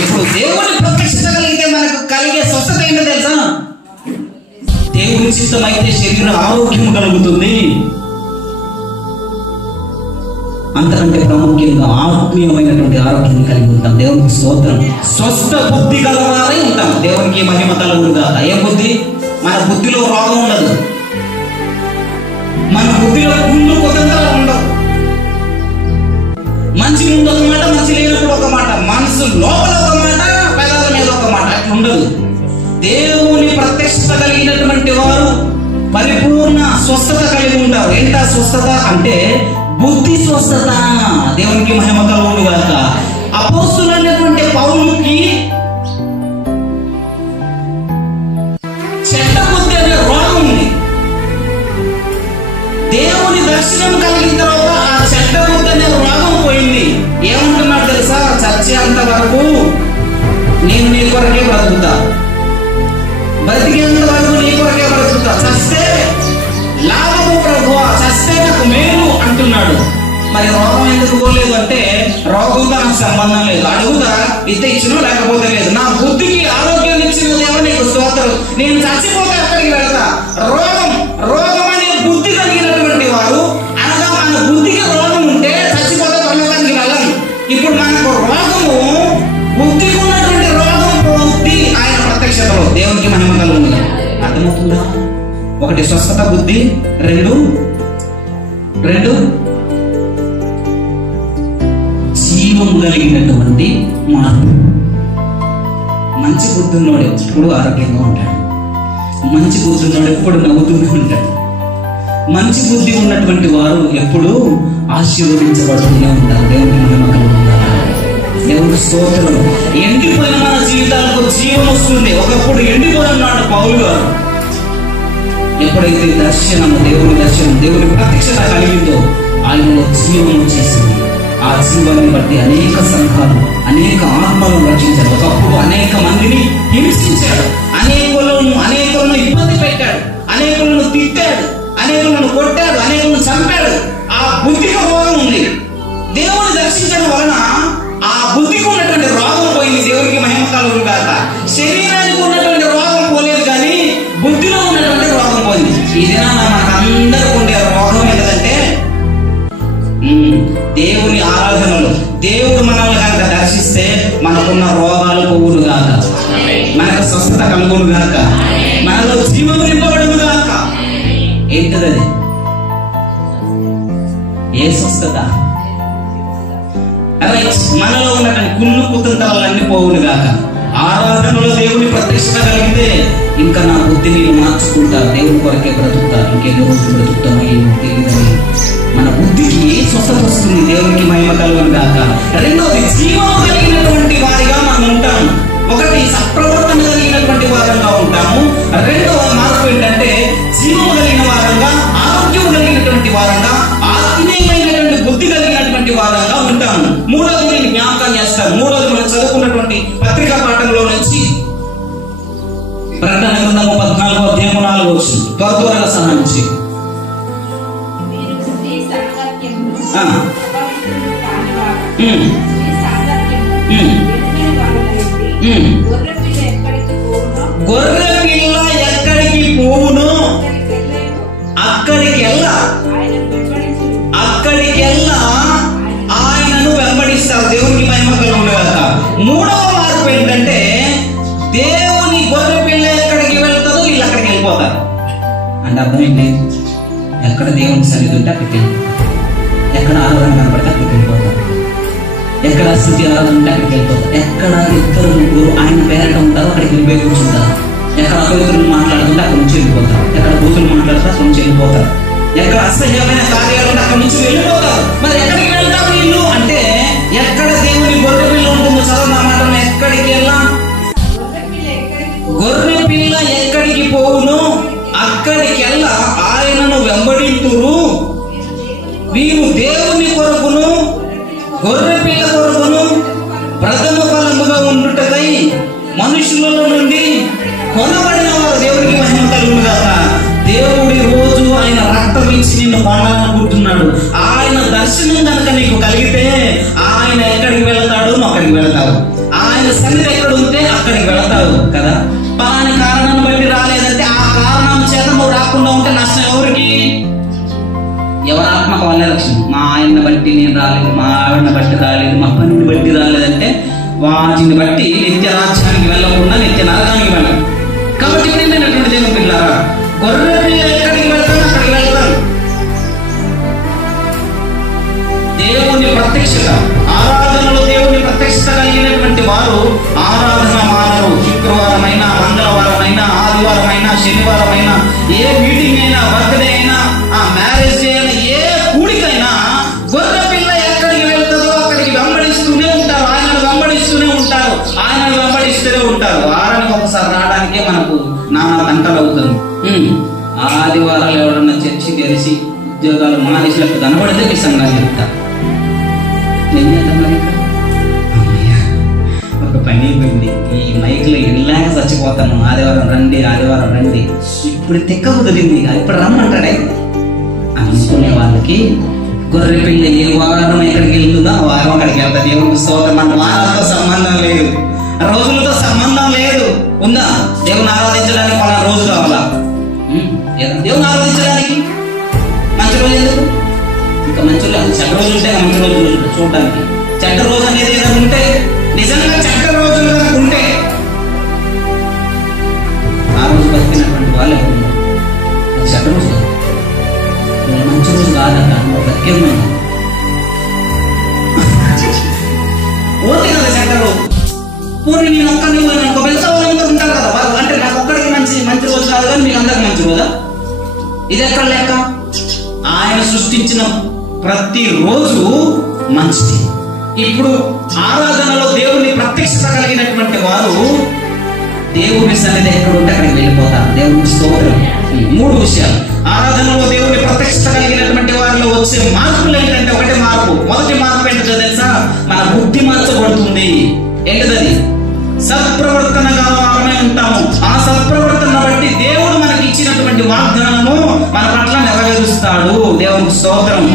ఇప్పుడు దేవుని ప్రత్యక్షత కలిగితే మనకు కలిగే స్వస్థత ఏంటో తెలుసా? దేవుని చిత్తం అయితే శరీర ఆరోగ్యం కలుగుతుంది. అంతకంటే ప్రాముఖ్యంగా ఆత్మీయమైనటువంటి ఆరోగ్యం కలిగి ఉంటాం. దేవునికి స్తోత్రం. స్వస్థ బుద్ధి గలవారై ఉంటాం. దేవునికి మహిమ కలుగునుగా. ఏ బుద్ధి? మన బుద్ధిలో రోగం ఉండదు, మన బుద్ధిలో కుళ్ళు కుతంత్రాలు ఉండవు. మంచి ముందు ఒక మాట, మంచి లేనప్పుడు ఒక మాట, మనసు లోపల ఒక మాట, పెదాల మీద ఒక మాట, అట్లా ఉండదు. దేవుని ప్రత్యక్షత కలిగినటువంటి వారు పరిపూర్ణ స్వస్థత కలిగి ఉంటారు. ఏంటా స్వస్థత అంటే బుద్ధి స్వస్థత. దేవునికి మహిమ కలుగును గాక. అపోస్తలుడైనటువంటి పౌలుకి చెడ్డ బుద్ధి అనే రోగం ఉంది. దేవుని దర్శనం కలిగిన తర్వాత ఆ చెడ్డ బుద్ధి అనే రోగం పోయింది. ఏమంటున్నాడు తెలుసా? చచ్చేంత వరకు నేను నీ కొరకే బ్రతుకుతా, బ్రతికేంత వరకు నీ కొరకే బ్రతుకుతా, చస్తే లాభము ప్రభువా, చస్తే నాకు మేలు అంటున్నాడు. మరి రోగం ఎందుకు పోలేదు అంటే రోగంతో నాకు సంబంధం లేదు. అడుగుదా ఇంత ఇచ్చినో లేకపోతే లేదు. నా బుద్ధికి ఆరోగ్యం ఇచ్చిన దేవా నీకు స్తోత్రం. నేను చచ్చిపోతే అక్కడికి వెళ్తా. రోగం అనే బుద్ధి కలిగినటువంటి వారు, అనగా మన బుద్ధికి రోగం ఉంటే చచ్చిపోతే పరలోకానికి వెళ్ళం. ఇప్పుడు మనకు రోగము, బుద్ధికి ఉన్నటువంటి రోగం బుద్ధి ఆయన ప్రత్యక్షతలో. దేవునికి మహిమ కలుగుతుంది. అర్థమవుతుందా? ఒకటి స్వస్థత బుద్ధి, రెండు జీవము కలిగినటువంటి మార్పు. మంచి బుద్ధి ఉన్నవాడు ఎప్పుడు ఆరోగ్యంగా ఉంటాడు, మంచి బుద్ధి ఉన్నవాడు ఎప్పుడు నవ్వుతూనే ఉంటాడు. మంచి బుద్ధి ఉన్నటువంటి వారు ఎప్పుడు ఆశీర్వదించబడుతూనే ఉంటారు. దేవునికి మహిమ కలుగుతుంది. దేవుని స్తోత్రం. ఎండిపోయిన మన జీవితాలకు జీవం వస్తుంది. ఒకప్పుడు ఎండిపోయి ఉన్నాడు పౌలు గారు. ఎప్పుడైతే దర్శనం, దేవుని ప్రత్యక్షత కలిగిందో ఆయనలో జీవం వచ్చేసింది. ఆ జీవాన్ని బట్టి అనేక సంఘాలు, అనేక ఆత్మలను రక్షించాడు. ఒకప్పుడు అనేక మందిని హింసించాడు, అనేకులను ఇబ్బంది పెట్టాడు, అనేకులను తిట్టాడు, అనేకులను కొట్టాడు, అనేకులను చంపాడు. ఆ బుద్ధికి రోగం ఉంది. దేవుని దర్శించడం వలన ఆ బుద్ధికి ఉన్నటువంటి రోగం పోయింది. దేవునికి మహిమ కలుగును గాక. శరీరానికి ఉన్నటువంటి రోగం పోలేదు, కానీ బుద్ధిలో ఉన్నటువంటి రోగం పోయింది. ఇదేనా మనకందరికి ఉండే రోగం ఏంటంటే దేవుని ఆరాధనలు. దేవుడు మనల్ని కనుక దర్శిస్తే మనకున్న రోగాలు పోవును గాక, మనకు స్వస్థత కలుగును గాక, మనలో జీవం నింపబడును గాక. ఏంటది? ఏ స్వస్థత? మనలో ఉన్నటువంటి కుళ్ళు కుతంత్రాలన్నీ పోవును గాక. ఆరాధనలో దేవుని ప్రత్యక్షత కలిగితే ఇంకా నా బుద్ధిని నేను మార్చుకుంటా, దేవుని కొరకే బ్రతుకుతా, ఇంకెన్ని రోజులు బ్రతుకుతామో ఏమో తెలియదని మన బుద్ధికి స్వస్థత వస్తుంది. దేవునికి మహిమ కలుగును గాక. రెండోది జీవము కలిగినటువంటి వారిగా మనం ఉంటాము. ఒకటి సత్ప్రవర్తన కలిగినటువంటి వారంగా ఉంటాము. రెండవ మార్పు ఏంటంటే జీవము కలిగిన వారంగా, ఆరోగ్యం కలిగినటువంటి వారంగా, ఆత్మీయమైనటువంటి బుద్ధి కలిగినటువంటి వారంగా ఉంటాము. మూడోది నేను జ్ఞాపకం చేస్తాను. మూడోది మనం చదువుకున్నటువంటి పత్రికా పాఠంలో నుంచి ప్రకటన గ్రంథము 14:4 త్వరగా సహాయం చేయి. గొర్రె పిల్ల ఎక్కడికి పోవును అక్కడికెల్లా ఆయనను వెంబడిస్తారు. దేవునికి మహిమ కలుగును గాక. మూడవ మార్పు ఏంటంటే దేవుని గొర్రె పిల్ల ఎక్కడికి వెళ్తాదో వీళ్ళు అక్కడికి వెళ్ళిపోతారు. అంటే అర్థం ఏంటి? ఎక్కడ దేవుని సన్నిధి ఉంటే అక్కడికి వెళ్ళిపోతారు, ఎక్కడ ఆరాధన కనపడితే అక్కడికి వెళ్ళిపోతారు, ఎక్కడ స్థుతి ఆరాధన ఉంటే అక్కడికి వెళ్ళిపోతారు, ఎక్కడ ఇద్దరు ముగ్గురు ఆయన పేరట ఉంటారో అక్కడికి వెళ్ళిపోయి కూర్చుంటారు, ఎక్కడ అపవిత్రులు మాట్లాడుతుంటే అక్కడి నుంచి వెళ్ళిపోతారు, ఎక్కడ బూతులు మాట్లాడితే అక్కడి నుంచి వెళ్ళిపోతారు, ఎక్కడ అసహ్యమైన కార్యాలు ఉంటే అక్కడి నుంచి వెళ్ళిపోతారు. మరి ఎక్కడికి వెళ్తారు వీళ్ళు అంటే ఎక్కడ దేవుని గొర్రె పిల్ల ఉంటుందో చదవడం మాట. ఎక్కడికి వెళ్ళాం? గొర్రె వెంబడింతురు. వీరు దేవుని కొరకును గొర్రె పిల్ల కొరకును ప్రథమ ఫలముగా ఉండుటకై మనుషులలో నుండి కొనబడిన వారు. దేవునికి మహిమ కలుగును గాక. దేవుడి రోజు ఆయన రక్తం ఇచ్చి నిన్ను కొనాలనుకుంటున్నాడు. ఆయన దర్శనం కనుక నీకు కలిగితే ఆయన ఎక్కడికి వెళతాడు నువ్వు అక్కడికి వెళతావు. ఆయన సన్నిధి ఎక్కడ ఉంటే అక్కడికి వెళతావు కదా. పలాని కారణాన్ని బట్టి రాలేదంటే ఆ కారణం చేత నువ్వు రాకుండా ఉంటే నష్టం ఎవరికి? ఎవరి ఆత్మకు వాళ్ళే రక్షణ. మా ఆయన్ని బట్టి నేను రాలేదు, మా ఆవిడని బట్టి రాలేదు, మా పనిని బట్టి రాలేదంటే వాటిని బట్టి నిత్య రాజ్యానికి వెళ్ళకుండా నిత్య నరకానికి వెళ్ళాలి. కాబట్టి ప్రియమైనటువంటి దేవుని పిల్లారా, గొర్రె పిల్ల ఎక్కడికి వెళ్తాను అక్కడికి వెళ్తాను. దేవుని ప్రత్యక్షత, ఆరాధనలో దేవుని ప్రత్యక్షత కలిగినటువంటి వారు ఆరాధన మానరు. శుక్రవారమైనా, మంగళవారమైనా, ఆదివారమైనా, శనివారమైనా, ఏ మీటింగ్ అయినా, బర్త్డే అయినా, మ్యారేజ్ డే అయినా, ఏ కూడికైనా గొర్రె పిల్ల ఎక్కడికి వెళ్తుందో అక్కడికి వెంబడిస్తూనే ఉంటారు. ఆయనను వెంబడిస్తూనే ఉంటారు. ఆయనను వెంబడిస్తూనే ఉంటారు. వారానికి ఒకసారి రావడానికే మనకు నానా గంటలు అవుతుంది. ఆదివారాలు ఎవరన్నా చర్చి తెలిసి ఉద్యోగాలు మానేసినట్టు కనబడితే మీ సంఘాలు చెప్తారు. ఏం చేద్దాం మరి? ఒక పని అయిపోయింది. ఈ మైక్లో ఇలాగ చచ్చిపోతాను. ఆదివారం రండి, ఆదివారం రండి. ఇప్పుడు తిక్క కుదిరింది, ఇప్పుడు రమ్మంటాడే అనుకునే వాళ్ళకి గొర్రె పిల్ల ఏ వారం ఎక్కడికి వెళ్తుందో ఆ వారం అక్కడికి వెళ్తా. దేవునికి స్తోత్రం. మన వారాలతో సంబంధం లేదు, రోజులతో సంబంధం లేదు. ఉందా? దేవుని ఆరాధించడానికి మన రోజు కావాలా? దేవుని ఆరాధించడానికి మంచి రోజు ఎందుకు? ఇంకా మంచి రోజు, చెడ్డ రోజు ఉంటే మంచి రోజులు చూడడానికి. చెడ్డ రోజు అనేది ఏదైనా ఉంటే, నిజంగా చెడ్డ రోజులు ఉంటే ఆ రోజు బతికినటువంటి వాళ్ళు ఎవరు? అది చెడ్డ రోజు, మంచి రోజు కాదట. బతికే ఉన్నాను ఓకే కదా చెడ్డ రోజు. పూర్ణ నేను ఒక్కడిని అనుకో, వెళ్తా వాళ్ళందరూ ఉంటారు కదా వాళ్ళు. అంటే నాకు ఒక్కడికి మంచి రోజు కాదు కానీ మీకు అందరికి మంచి రోజా? ఇది ఎక్కడ లెక్క? ఆయన సృష్టించిన ప్రతి రోజు మంచిది. ఇప్పుడు ఆరాధనలో దేవుని ప్రత్యక్షత కలిగినటువంటి వారు దేవుని సన్నిధి ఎక్కడ ఉంటే అక్కడికి వెళ్ళిపోతారు. దేవుని స్తోత్రం. 3 విషయాలు. ఆరాధనలో దేవుని ప్రత్యక్షత కలిగినటువంటి వారిలో వచ్చే మార్పులు ఏంటంటే, ఒకటి మార్పు, మొదటి మార్పు ఏంటో తెలుసా? మన బుద్ధి మార్చబడుతుంది. ఏంటది? సత్ప్రవర్తనగా మనమే ఉంటాము. ఆ సత్ప్రవర్తన బట్టి దేవుడు మనకి ఇచ్చినటువంటి వాగ్దానము మన పట్ల నెరవేరుస్తాడు. దేవునికి స్తోత్రం.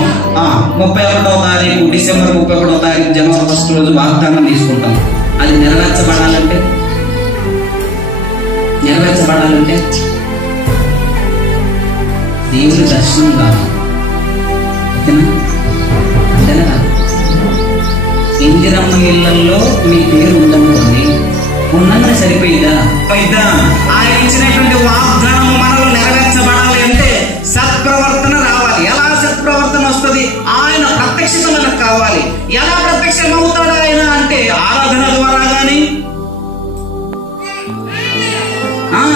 31వ తారీఖు డిసెంబర్ 31వ తారీఖు జనవరి 1 రోజు వాగ్దానం తీసుకుంటాం. అది నెరవేర్చబడాలంటే దేవుని దర్శనం కావాలి. అంతేనా? ఇందిరమ్మ ఇళ్లలో మీ పేరు ఉందనుకోండి, ఉన్నంత సరిపోయిదా? ఆయన ఇచ్చినటువంటి వాగ్దానం మనలో నెరవేర్చబడాలి అంటే సత్ప్రవర్తన రావాలి. ఎలా సత్ప్రవర్తన వస్తుంది? ఆయన ప్రత్యక్షత మనకు కావాలి. ఎలా ప్రత్యక్షం అవుతాడు ఆయన అంటే ఆరాధన ద్వారా గాని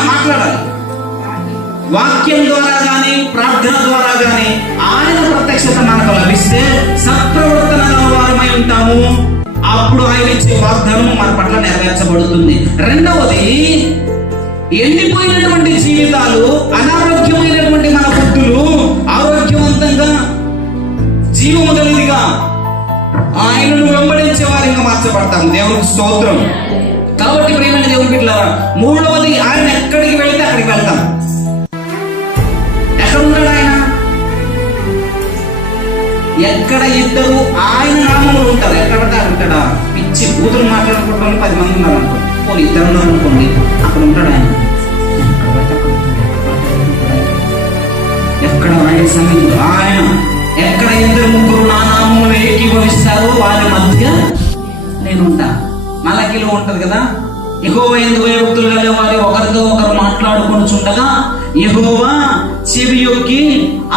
మాట్లాడాలి, వాక్యం ద్వారా గాని, ప్రార్థన ద్వారా గాని ఆయన ప్రత్యక్షత మనకు లభిస్తే సత్ప్రవర్తన వారమై ఉంటాము. అప్పుడు ఆయన ఇచ్చే వాగ్దానం మన పట్ల నెరవేర్చబడుతుంది. రెండవది, ఎండిపోయినటువంటి జీవితాలు, అనారోగ్యమైనటువంటి మన బుద్ధులు ఆరోగ్యవంతంగా, జీవము కలిగిగా ఆయనను వెంబడించే వారిగా మార్చబడతాం. దేవునికి స్తోత్రం. కాబట్టి ప్రియమైన దేవుని బిడ్డలారా, మూడవది, ఆయన ఎక్కడికి వెళితే అక్కడికి వెళ్తాం. ఎక్కడ ఉన్నాడు ఆయన? ఎక్కడ ఇద్దరు ఆయన నామంలో ఉంటారు. ఎక్కడ పడితే అక్కడ ఉంటాడా? పిచ్చి కూతురు మాట్లాడుకుంటాం 10 మంది ఉన్నారు అనుకోండి, పోనీ 2 ఉన్నారు అనుకోండి, అక్కడ ఉంటాడు ఆయన. ఎక్కడ ఆయన సన్నిధిలో ఆయన, ఎక్కడ 2-3 నా నామంలో ఏకీభవిస్తారో వారి మధ్య నేను ఉంటా. మలకిలో ఉంటది కదా, యెహోవా యందు భయభక్తులు గల వారు ఒకరితో ఒకరు మాట్లాడుకొని చుండగా యెహోవా చెవియొక్కి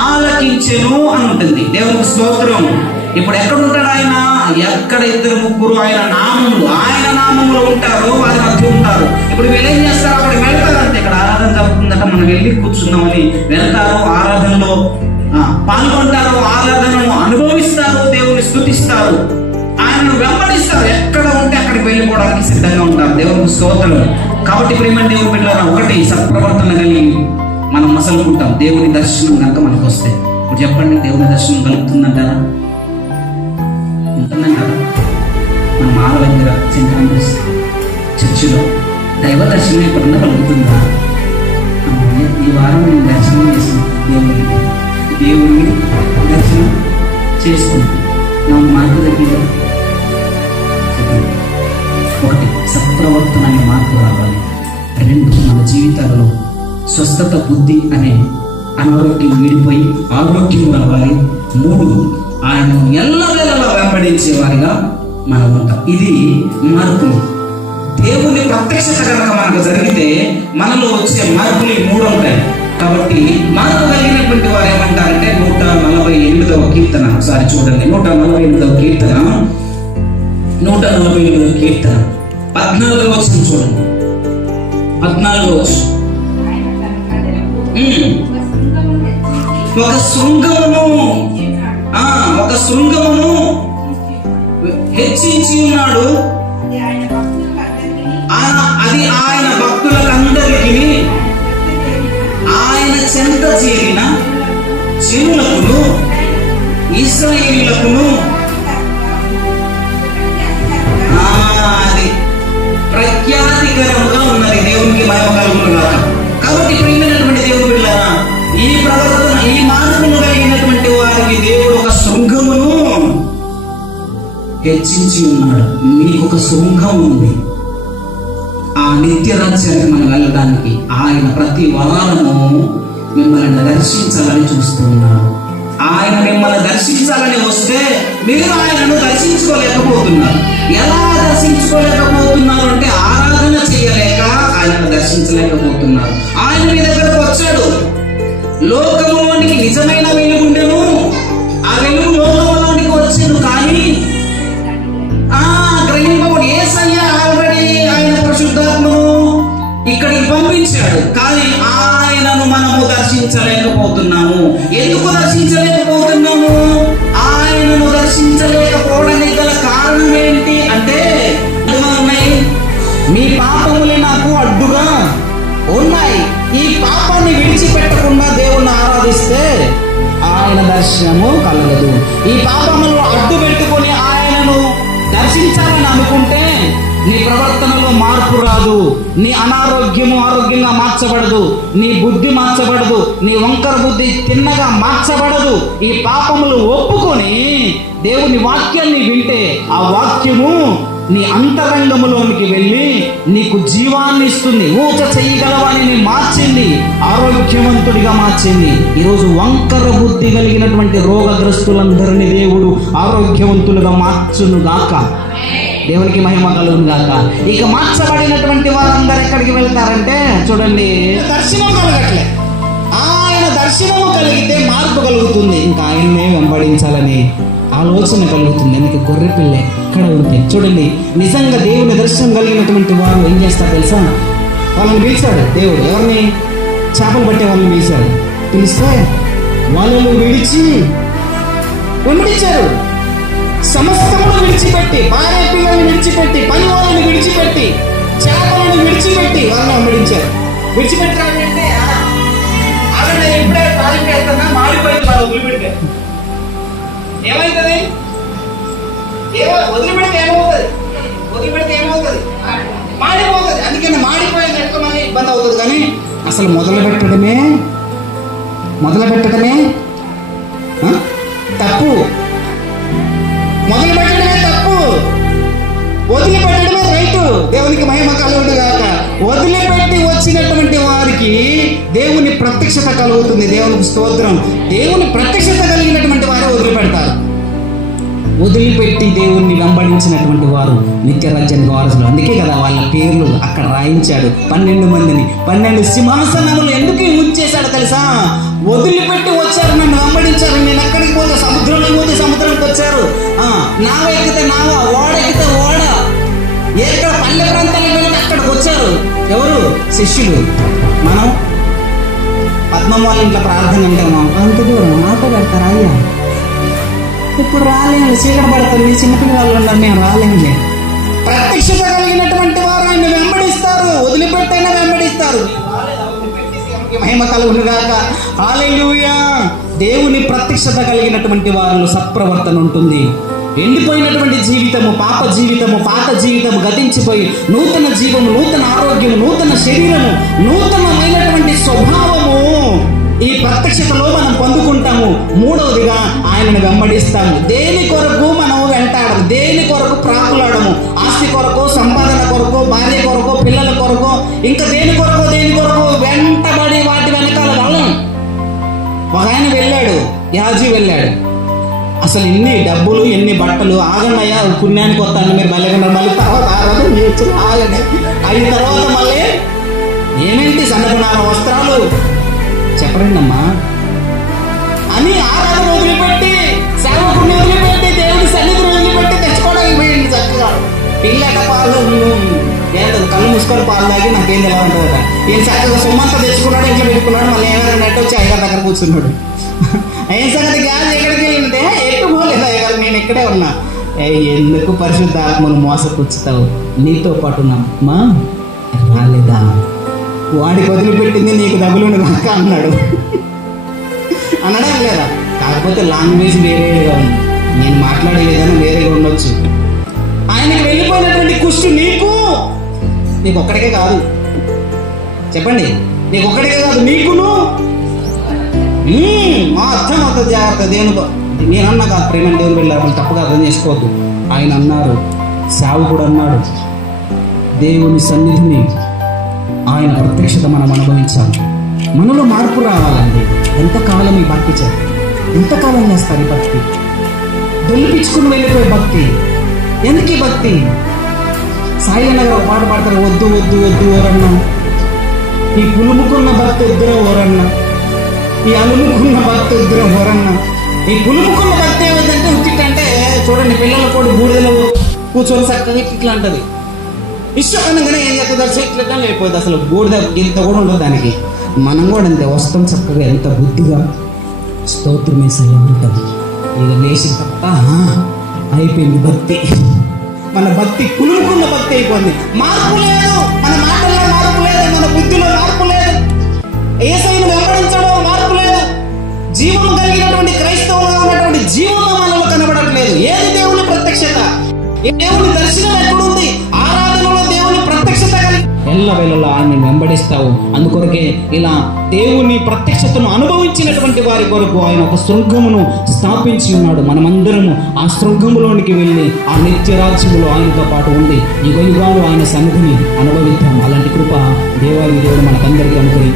ఆలకించెను అని ఉంటుంది. దేవునికి స్తోత్రం. ఇప్పుడు ఎక్కడ ఉంటాడు ఆయన? ఎక్కడ 2-3 ఆయన నామములో ఉంటారో వారి మధ్య ఉంటారు. ఇప్పుడు వీళ్ళు ఏం చేస్తారు? అక్కడికి వెళ్తారంటే, ఇక్కడ ఆరాధన జరుగుతుందట, మనం వెళ్ళి కూర్చుందామని వెళ్తారు. ఆరాధనలో పాల్గొంటారు, ఆరాధనను అనుభవిస్తారు, దేవుని స్తుతిస్తారు, ఆయనను వెంబడిస్తారు. ఎక్కడ ఉంటే అక్కడికి వెళ్ళిపోవడానికి సిద్ధంగా ఉంటారు. దేవునికి స్తోత్రం. కాబట్టి ప్రియమైన దేవుని బిడ్డలారా, ఒకటి సత్ప్రవర్తన కలిగి మనం మసలుకుంటాం దేవుని దర్శనం కనుక మనకు వస్తే. ఇప్పుడు చెప్పండి, దేవుని దర్శనం కలుగుతుందంటారా? ఉంటుందంటారా? మన మాల దగ్గర సెంట్ ఆండ్రూస్ చర్చిలో దైవ దర్శనం ఎప్పుడన్నా కలుగుతుందా? ఈ వారం నేను దర్శనం చేసిన దేవుడిని దర్శనం చేసుకుంటాం. నా మార్పు దగ్గర ఒకటి, సత్ప్రవర్తన అనే మార్పు రావాలి. 2, మన జీవితాలలో స్వస్థత బుద్ధి అనే అనారోగ్యం వీడిపోయి ఆరోగ్యం రావాలి. 3, ఆయన ఎల్లవేళలా వెంబడించే వారిగా మనం ఉంటాం. ఇది మార్పులు. దేవుని ప్రత్యక్షత కనుక మనకు జరిగితే మనలో వచ్చే మార్పులు 3 ఉంటాయి. కాబట్టి మార్పు కలిగినటువంటి వారు ఏమంటారంటే 148వ కీర్తన ఒకసారి చూడండి. 148వ కీర్తన 148వ కీర్తన 14వ వచనం చూడండి. 14వ వచనం, ఒక శృంగమును హెచ్చించి ఉన్నాడు, అది ఆయన భక్తులకందరికీ ఆయన చెంత చేరిన జనులకును ఇశ్రాయేలీయులకును అది ప్రఖ్యాతికరముగా ఉన్నది. దేవునికి మహిమ కలుగును గాక. కాబట్టి ప్రియమైనటువంటి దేవుని బిడ్డలారా, ఈ ప్రవర్తన, ఈ మార్పును కలిగినటువంటి వారికి దేవుడు ఒక శృంగమును హెచ్చించి ఉన్నాడు. మీకు ఒక శృంగం ఉంది. ఆ నిత్య రాజ్యానికి మనం వెళ్ళడానికి ఆయన ప్రతి వారము మిమ్మల్ని దర్శించాలని చూస్తూ ఉన్నాడు. ఆయన మిమ్మల్ని దర్శించాలని వస్తే మీరు ఆయనను దర్శించుకోలేకపోతున్నారు. ఎలా దర్శించుకోలేకపోతున్నారు అంటే ఆరాధన చేయలేక ఆయనను దర్శించలేకపోతున్నారు. ఆయన మీ దగ్గరకు వచ్చాడు. లోకంలోనికి నిజమైన వెలుగుండెను, ఆ వెలుగు లోకంలోనికి వచ్చాడు. కానీ గ్రహింపబడి యేసయ్య ఆల్రెడీ ఆయన పరిశుద్ధాత్మను ఇక్కడికి పంపించాడు. కానీ ఆయనను మనము దర్శించలేకపోతున్నాము. ఎందుకు దర్శించలేకపోతున్నాము? ఆయనను దర్శించలేకపోవడానికి గల కారణం ఏంటి అంటే ఉన్నాయి. మీ పాపములే నాకు అడ్డుగా ఉన్నాయి. ఈ పాపాన్ని విడిచిపెట్టకుండా దేవుణ్ణి ఆరాధిస్తే ఆయన దర్శనము కలగదు. ఈ పాపములను అడ్డు పెట్టుకొని ఆయనను దర్శించాలని అనుకుంటే నీ ప్రవర్తనలో మార్పు రాదు. నీ అనారోగ్యము ఆరోగ్యంగా మార్చబడదు. నీ బుద్ధి మార్చబడదు. నీ వంకర బుద్ధి తిన్నగా మార్చబడదు. ఈ పాపములు ఒప్పుకొని దేవుని వాక్యాన్ని వింటే ఆ వాక్యము నీ అంతరంగములోనికి వెళ్ళి నీకు జీవాన్ని ఇస్తుంది. ఊచ చేయగలవాణిని మార్చింది, ఆరోగ్యవంతుడిగా మార్చింది. ఈరోజు వంకర బుద్ధి కలిగినటువంటి రోగగ్రస్తులందరినీ దేవుడు ఆరోగ్యవంతులుగా మార్చును గాక. దేవునికి మహిమ కలుగును గాక. ఇక మార్చబడినటువంటి వారందరూ ఎక్కడికి వెళ్తారంటే చూడండి, దర్శనం కలగట్లే. ఆయన దర్శనము కలిగితే మార్పు కలుగుతుంది. ఇంకా ఆయన్నే వెంబడించాలని ఆలోచన కలుగుతుంది. ఎందుకు గొర్రె పిల్ల ఎక్కడ ఉంటే చూడండి. నిజంగా దేవుని దర్శనం కలిగినటువంటి వారు ఏం చేస్తారు తెలుసా? వాళ్ళని పిలిచాడు దేవుడు. ఎవరిని? చేపలు పట్టే వాళ్ళని పిలిచాడు. పిలిస్తే వాళ్ళను విడిచి వెంబడించారు. సమస్తమును విడిచిపెట్టి, భార్య పిల్లల్ని విడిచిపెట్టి, పని వాళ్ళని విడిచిపెట్టి, చేపలను విడిచిపెట్టి వాళ్ళని వెంబడించారు. విడిచిపెట్టాలంటే ఆవిడ ఎప్పుడే తాలింపు వేస్తున్నా మాడిపోయింది. వాళ్ళు వదిలిపెట్టారు. ఏమైతుంది? వదిలిపెడితే ఏమవుతుంది? వదిలిపెడితే ఏమవుతుంది? మాడిపోతుంది. అందుకని మాడిపోయింది ఎట్టుకోమని ఇబ్బంది అవుతుంది. కానీ అసలు మొదలు పెట్టడమే తప్పు. మొదలు పెట్టడమే తప్పు, వదిలిపెట్టడమే రైతు. దేవునికి మహిమ కలుగును గాక. వదిలిపెట్టి వచ్చినటువంటి వారికి దేవుని ప్రత్యక్షత కలుగుతుంది. దేవునికి స్తోత్రం. దేవుని ప్రత్యక్షత కలిగినటువంటి వారే వదిలిపెడతారు. వదిలిపెట్టి దేవుణ్ణి వెంబడించినటువంటి వారు నిత్య రాజ్యానికి వారసులు. అందుకే కదా వాళ్ళ పేర్లు అక్కడ రాయించాడు. 12 మందిని 12 సింహాసనములు ఎందుకు ఉంచేశాడు తెలుసా? వదిలిపెట్టి వచ్చారు, నన్ను వెంబడించారు. నేను ఎక్కడికి పోతే సముద్రంలోకి పోతే సముద్రానికి వచ్చారు. నావ ఎక్కితే నావ, ఓడ ఎక్కితే ఓడ. ఎక్కడ పల్లె ప్రాంతాలకు వెళ్ళి అక్కడికి వచ్చారు. ఎవరు? శిష్యులు. మనం పద్మం వాళ్ళ ఇంట్లో ప్రార్థన అంటామా? అంత దూరం ఆటో పెడతారా? అయ్యా ఇప్పుడు రాలేము, చీకటి పడుతుంది, చిన్నపిల్లలు ఉన్నారు, మేము రాలేములే. ప్రత్యక్షత కలిగినటువంటి వారు ఆయన వెంబడిస్తారు. వదిలిపెట్టైనా వెంబడిస్తారు. మహిమ కలుగునుగాక. హల్లెలూయా. దేవుని ప్రత్యక్షత కలిగినటువంటి వారిలో సత్ప్రవర్తన ఉంటుంది. ఎండిపోయినటువంటి జీవితము, పాప జీవితము, పాత జీవితము గతించిపోయి నూతన జీవము, నూతన ఆరోగ్యము, నూతన శరీరము, నూతనమైనటువంటి స్వభావము ఈ ప్రత్యక్షతలో మనం పొందుకుంటాము. మూడవదిగా ఆయనను వెంబడిస్తాము. దేని కొరకు మనం వెంటాడము, దేని కొరకు ప్రాకులాడము, ఆస్తి కొరకు, సంపాదన కొరకు, భార్య కొరకు, పిల్లల కొరకు, ఇంకా దేని కొరకు వెంటబడి వాటి వెనకాల వెళ్ళం. ఒక ఆయన వెళ్ళాడు, యాజీ వెళ్ళాడు. అసలు ఎన్ని డబ్బులు, ఎన్ని బట్టలు, ఆగండియా పుణ్యానికి వస్తాను మీరు బలగన్నారు. మళ్ళీ తర్వాత ఆగండి, అయిన తర్వాత మళ్ళీ ఏమేంటి సన్నగుణాల వస్త్రాలు చెప్పండి అమ్మా అని ఆరాధన వదిలిపెట్టి, సేవకుడిని వదిలిపెట్టి, దేవుడి సన్నిధిని వదిలిపెట్టి తెచ్చుకోవడానికి పోయింది. చక్కగా పిల్లట పాలు కళ్ళు మూసుకొని పాలు తాగి నాకేం ఎలా ఉంటుంది. ఈయన చక్కగా సొమ్మంతా తెచ్చుకున్నాడు, ఇంట్లో పెట్టుకున్నాడు. మళ్ళీ ఏమైనా నెట్ వచ్చి అయ్యగారి దగ్గర కూర్చున్నాడు. ఏం సంగతి గ్యాస్ ఎక్కడికి వెళ్ళింటే ఎటు పోలేదు అయ్యగారు, నేను ఇక్కడే ఉన్నా. ఎందుకు పరిశుద్ధ ఆత్మను మోసపుచ్చుతావు, నీతో పాటు మా రాలేదా, వాడికి వదిలిపెట్టింది నీకు డబ్బులు కాక అన్నాడు. అనడం లేదా? కాకపోతే లాంగ్వేజ్ వేరేగా ఉంది, నేను మాట్లాడే విధానం వేరేగా ఉండొచ్చు. ఆయనకి వెళ్ళిపోయినటువంటి కుష్టు నీకు ఒక్కడికే కాదు. చెప్పండి, నీకు ఒక్కడికే కాదు, నీకును. మా అర్థం అవుతుంది, జాగ్రత్త. దేవునితో నేనన్నా కాదు, ప్రేమ దేవుని వెళ్ళారు, వాళ్ళు తప్పుగా అర్థం చేసుకోవద్దు. ఆయన అన్నారు, సేవకుడు అన్నాడు, దేవుని సన్నిధిని, ఆయన ప్రత్యక్షత మనం అనుభవించాలి. మనలో మార్పు రావాలండి. ఎంతకాలం ఈ భక్తి చేయాలి, ఎంతకాలం చేస్తారు ఈ భక్తి? దొల్లిపించుకుని వెళ్ళిపోయే భక్తి. ఎందుకు ఈ భక్తి? సాయి నగర్ ఒక పాట పాడతారు, వద్దు వద్దు వద్దు ఓరన్నా, ఈ పులుముకున్న భక్తి వద్దురా ఓరన్నా, ఈ అలుముకున్న భక్తి వద్దురా ఓరన్నా. ఈ పులుముకున్న భక్తి ఏమిటంటే ఉట్టింటే చూడండి, పిల్లల కూడా బూడిదలో కూర్చొని చక్కగా ఇట్లా అంటది. ఇష్టకనంగానే ఏం చేస్తుంది, ఇట్లా లేకపోతే అసలు బూడిద ఇంత కూడా ఉండదు దానికి. మనం కూడా అంతే, వస్తాం చక్కగా ఎంత బుద్ధిగా స్తోత్రం వేసేలా ఉంటుంది. ఇక లేచిన తప్ప అయిపోయింది భక్తి. మన భక్తి కులుముకున్న భక్తి అయిపోయింది. మార్పు లేదు, మన మాటల్లో మార్పు లేదు, మన బుద్ధిలో మార్పు లేదు, యేసుని వెంబడించడం మార్పు లేదు. జీవం కలిగినటువంటి క్రైస్తవులుగా ఉన్నటువంటి జీవం మనలో కనబడట్లేదు. ఏది దేవుని ప్రత్యక్షత? దేవుని దర్శనం ఎక్కడుంది? ఆరాధనలో దేవుని ప్రత్యక్షత కలిగి ఎల్లవేళలా ఆయన్ని వెంబడిస్తావు. అందుకొరకే ఇలా దేవుని ప్రత్యక్షతను అనుభవించినటువంటి వారి కొరకు ఆయన ఒక శృంగమును స్థాపించి ఉన్నాడు. మనమందరము ఆ శృంగములోనికి వెళ్ళి ఆ నిత్య రాజ్యములో ఆయనతో పాటు ఉండి యుగ యుగాలు ఆయన సన్నిధిని అనుభవిద్దాం. అలాంటి కృప దేవాది దేవుడు మనకందరికీ అనుగ్రహించారు.